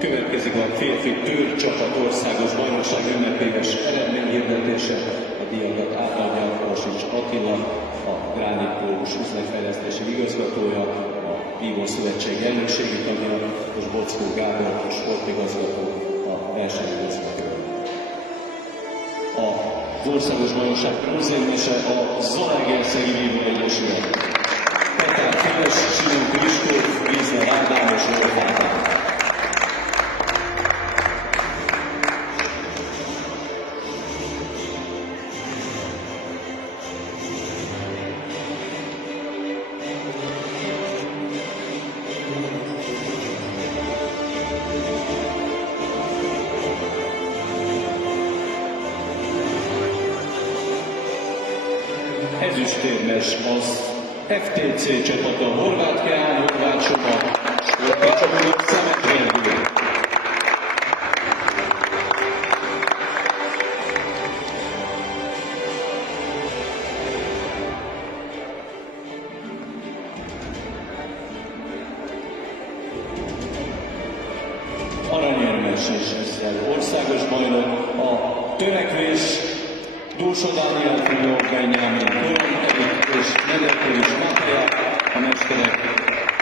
Következik a férfi tőr csapat országos bajnokság ünnepélyes eredményhirdetése. A díjakat átadja Orsics Attila, a Granit Pólus üzletfejlesztési igazgatója, a Vívó Szövetség elnökségi tagja, és Bockó Gábor, a sportigazgató, a versenyigazgatója. Az országos bajnokság bronzérmese a Zalaegerszegi Vívó Egyesület. Petár Feles, Simon Kristóf, Vízler Ádám és Wolf Ádám. Ezüstérmes az FTC csapata, Horváth Keán, Horváth Soba, sportcsapata Szemetverdő. Aranyérmes és ezzel országos bajnok a törekvés Dósa Dániel, Frigyó Benyámin, Koron Erik és Nederkevés Máté, a mesterek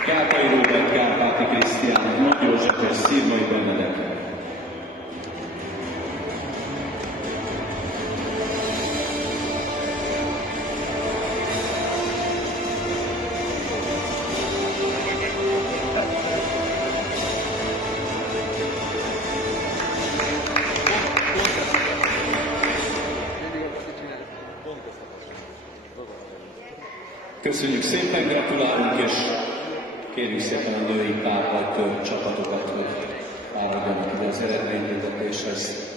Kápai Róbert, Kárpáti Krisztián, Nagy József és Szirmai Benedek. Köszönjük szépen, gratulálunk, és kérjük szépen a női pár vagy tör csapatokat, hogy álljanak ide az eredményhirdetéshez.